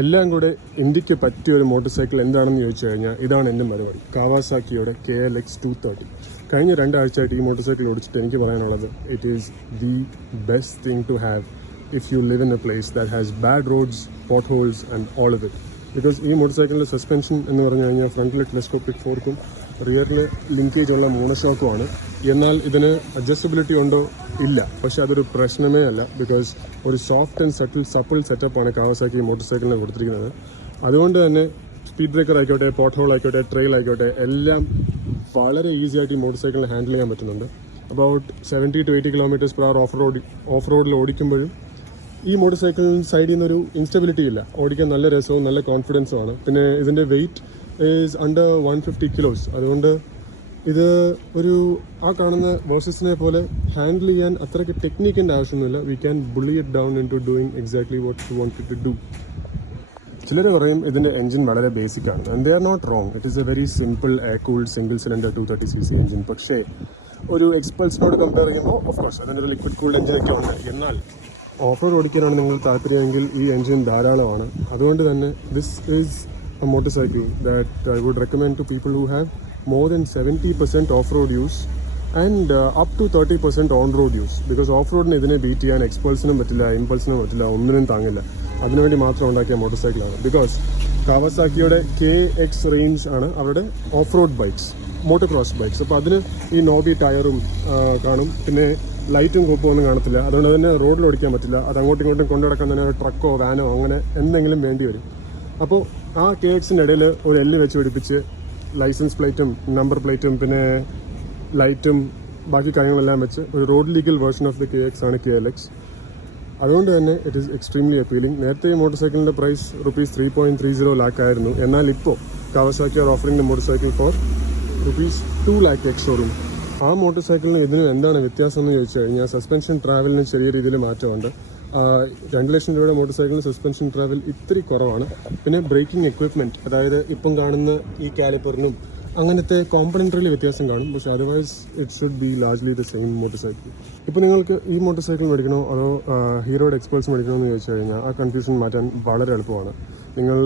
എല്ലാം കൂടെ ഇന്ത്യക്ക് പറ്റിയ ഒരു മോട്ടോർ സൈക്കിൾ എന്താണെന്ന് ചോദിച്ചു കഴിഞ്ഞാൽ ഇതാണ് എൻ്റെ മറുപടി. കാവാസാക്കിയുടെ KLX 230. കഴിഞ്ഞ 2 ആഴ്ചയായിട്ട് ഈ മോട്ടോർ സൈക്കിൾ ഓടിച്ചിട്ട് എനിക്ക് പറയാനുള്ളത് it is the best thing to have if you live in a place that has bad roads, potholes and all of it. Because ഈ മോട്ടോർ സൈക്കിളിൻ്റെ സസ്പെൻഷൻ എന്ന് പറഞ്ഞു കഴിഞ്ഞാൽ ഫ്രണ്ടിൽ ടെലസ്കോപ്പിക് ഫോർക്കും റിയറിൽ ലിങ്കേജ് ഉള്ള മോണോഷോക്കുമാണ്. എന്നാൽ ഇതിന് അഡ്ജസ്റ്റബിലിറ്റി ഉണ്ടോ? ഇല്ല. പക്ഷെ അതൊരു പ്രശ്നമേ അല്ല. ബിക്കോസ് ഒരു സോഫ്റ്റ് ആൻഡ് സപ്പിൾ സെറ്റപ്പാണ് കാവാസാക്കി ഈ മോട്ടോർ സൈക്കിളിന് കൊടുത്തിരിക്കുന്നത്. അതുകൊണ്ട് തന്നെ സ്പീഡ് ബ്രേക്കർ ആയിക്കോട്ടെ, പോട്ട് ഹോൾ ആയിക്കോട്ടെ, ട്രെയിൽ ആയിക്കോട്ടെ, എല്ലാം വളരെ ഈസി ആയിട്ട് ഈ മോട്ടോർ സൈക്കിളിനെ ഹാൻഡിൽ ചെയ്യാൻ പറ്റുന്നുണ്ട്. അബൌട്ട് 70 to 80 km/h ഓഫ് റോഡിൽ ഓടിക്കുമ്പോഴും ഈ മോട്ടോർ സൈക്കിളിന് സൈഡിൽ നിന്നൊരു ഇൻസ്റ്റബിലിറ്റി ഇല്ല. ഓടിക്കാൻ നല്ല രസവും നല്ല കോൺഫിഡൻസും ആണ്. പിന്നെ ഇതിൻ്റെ വെയിറ്റ് ഈസ് അണ്ടർ 150 kilos. അതുകൊണ്ട് ഇത് ഒരു ആ കാണുന്ന വേഴ്സസിനെ പോലെ ഹാൻഡിൽ ചെയ്യാൻ അത്രയ്ക്ക് ടെക്നിക്കിൻ്റെ ആവശ്യമൊന്നുമില്ല. We can bully it down into doing exactly what you want to do. ചിലർ പറയും ഇതിൻ്റെ എഞ്ചിൻ വളരെ ബേസിക് ആണ്. And they are not wrong. It is a very simple air cooled single cylinder 230cc engine. പക്ഷേ ഒരു എക്സ്പൾസിനോട് compare ചെയ്യുമ്പോൾ ഓഫ് കോഴ്സ് അതിനൊരു ലിക്വിഡ് കൂൾഡ് എഞ്ചിനൊക്കെ ഉണ്ട്. എന്നാൽ ഓഫ് റോഡ് ഓടിക്കാനാണ് നിങ്ങൾ താല്പര്യമെങ്കിൽ ഈ എഞ്ചിൻ ധാരാളമാണ്. അതുകൊണ്ട് തന്നെ this is a motorcycle that I would recommend to people who have more than 70% off-road use and up to 30% on-road use. Because off-roadന് ഇതിനെ ബീറ്റ് ചെയ്യാൻ എക്സ്പൾസിനും പറ്റില്ല, ഇമ്പൾസിനും പറ്റില്ല, ഒന്നിനും താങ്ങില്ല. അതിനുവേണ്ടി മാത്രം ഉണ്ടാക്കിയ മോട്ടോർ സൈക്കിളാണ്. ബിക്കോസ് കാവാസാക്കിയുടെ KX റേഞ്ച് ആണ് അവരുടെ off road bikes, motocross bikes. അപ്പോൾ അതിന് ഈ നോബി ടയറും കാണും, പിന്നെ ലൈറ്റും കോപ്പും ഒന്നും കാണത്തില്ല. അതുകൊണ്ട് തന്നെ റോഡിൽ ഓടിക്കാൻ പറ്റില്ല. അത് അങ്ങോട്ടും ഇങ്ങോട്ടും കൊണ്ടുനടക്കാൻ തന്നെ ട്രക്കോ വാനോ അങ്ങനെ എന്തെങ്കിലും വേണ്ടി വരും. അപ്പോൾ ആ KXൻ്റെ ഇടയിൽ ഒരു L വെച്ച് പിടിപ്പിച്ച് ലൈസൻസ് പ്ലേറ്റും നമ്പർ പ്ലേറ്റും പിന്നെ ലൈറ്റും ബാക്കി കാര്യങ്ങളെല്ലാം വെച്ച് ഒരു road legal version of the KX ആണ് KLX. അതുകൊണ്ട് തന്നെ ഇറ്റ് ഈസ് എക്സ്ട്രീംലി അപ്പീലിംഗ്. നേരത്തെ ഈ മോട്ടോർ സൈക്കിളിൻ്റെ പ്രൈസ് ₹3.30 lakh ആയിരുന്നു. എന്നാൽ ഇപ്പോൾ Kawasaki are offering the motorcycle for ₹2 lakh ex showroom. ആ മോട്ടോർ സൈക്കിളിന് ഇതിനും എന്താണ് വ്യത്യാസം എന്ന് ചോദിച്ചു കഴിഞ്ഞാൽ സസ്പെൻഷൻ ട്രാവലിന് ചെറിയ രീതിയിൽ മാറ്റമുണ്ട്. 2 ലക്ഷം രൂപയുടെ മോട്ടോർ സൈക്കിളിന് സസ്പെൻഷൻ ട്രാവൽ ഇത്തിരി കുറവാണ്. പിന്നെ ബ്രേക്കിംഗ് എക്വിപ്മെൻറ്റ്, അതായത് ഇപ്പം കാണുന്ന ഈ കാലിപ്പറിനും അങ്ങനത്തെ കോമ്പണൻറ്ററിൽ വ്യത്യാസം കാണും. പക്ഷേ otherwise it should be largely the same motor cycle. ഇപ്പോൾ നിങ്ങൾക്ക് ഈ മോട്ടോർ സൈക്കിൾ മേടിക്കണോ അതോ ഹീറോയുടെ എക്സ്പൾസ് മേടിക്കണോ എന്ന് ചോദിച്ചു കഴിഞ്ഞാൽ ആ കൺഫ്യൂഷൻ മാറ്റാൻ വളരെ എളുപ്പമാണ്. നിങ്ങൾ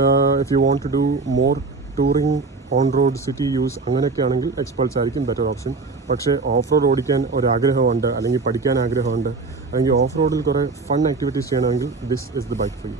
if you want to do more touring on road city use അങ്ങനെയൊക്കെ ആണെങ്കിൽ എക്സ്പൾസ് ആയിരിക്കും ബെറ്റർ ഓപ്ഷൻ. പക്ഷേ ഓഫ് റോഡ് ഓടിക്കാൻ ഒരാഗ്രഹമുണ്ട്, അല്ലെങ്കിൽ പഠിക്കാൻ ആഗ്രഹമുണ്ട്, അല്ലെങ്കിൽ ഓഫ് റോഡിൽ കുറേ ഫൺ ആക്ടിവിറ്റീസ് ചെയ്യണമെങ്കിൽ this is the bike for U.